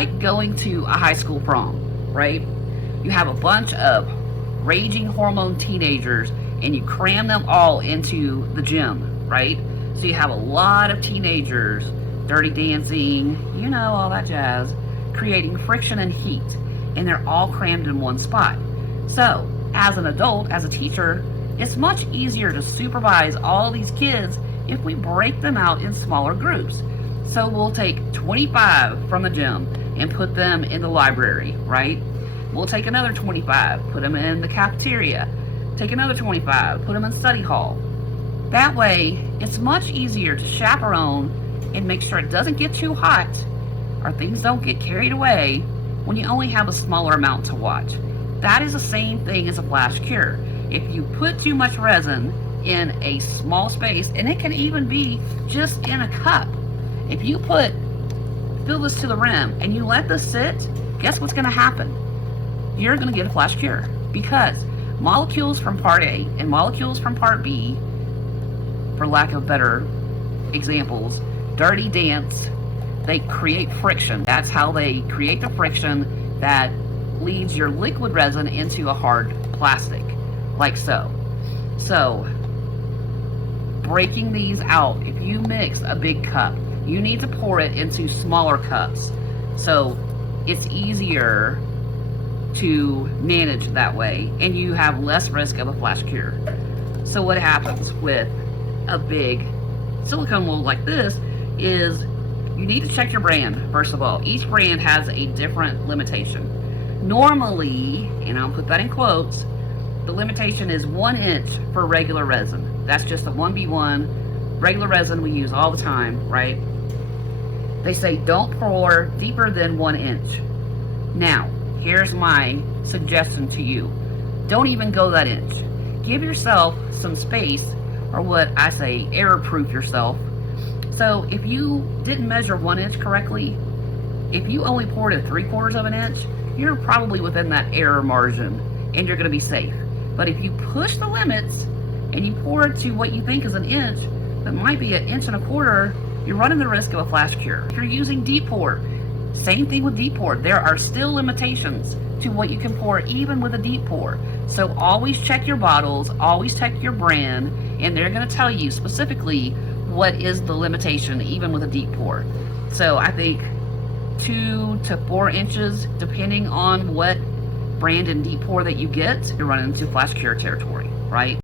like going to a high school prom, right? You have a bunch of raging hormone teenagers and you cram them all into the gym, right? So you have a lot of teenagers, dirty dancing, you know, all that jazz, creating friction and heat, and they're all crammed in one spot. So, as an adult, as a teacher, it's much easier to supervise all these kids if we break them out in smaller groups. So we'll take 25 from the gym and put them in the library, right? We'll take another 25, put them in the cafeteria. Take another 25, put them in study hall. That way, it's much easier to chaperone and make sure it doesn't get too hot or things don't get carried away when you only have a smaller amount to watch. That is the same thing as a flash cure. If you put too much resin in a small space, and it can even be just in a cup. If you fill this to the rim and you let this sit, guess what's gonna happen? You're gonna get a flash cure because molecules from part A and molecules from part B, for lack of better examples, dirty dance, they create friction. That's how they create the friction that leads your liquid resin into a hard plastic, like so. So, breaking these out, if you mix a big cup, you need to pour it into smaller cups. So, it's easier to manage that way, and you have less risk of a flash cure. So what happens with a big silicone mold like this is you need to check your brand, first of all. Each brand has a different limitation. Normally, and I'll put that in quotes, the limitation is 1 inch for regular resin. That's just a 1B1 regular resin we use all the time, right? They say don't pour deeper than 1 inch. Now, here's my suggestion to you. Don't even go that inch. Give yourself some space, or what I say, error-proof yourself. So if you didn't measure 1 inch correctly, if you only poured it 3/4 of an inch, you're probably within that error margin and you're gonna be safe. But if you push the limits and you pour it to what you think is an inch, that might be 1.25 inches, you're running the risk of a flash cure. If you're using deep pour, same thing with deep pour. There are still limitations to what you can pour even with a deep pour. So always check your bottles, always check your brand, and they're gonna tell you specifically what is the limitation even with a deep pour. So I think 2 to 4 inches, depending on what brand and deep pour that you get, you're running into flash cure territory, right?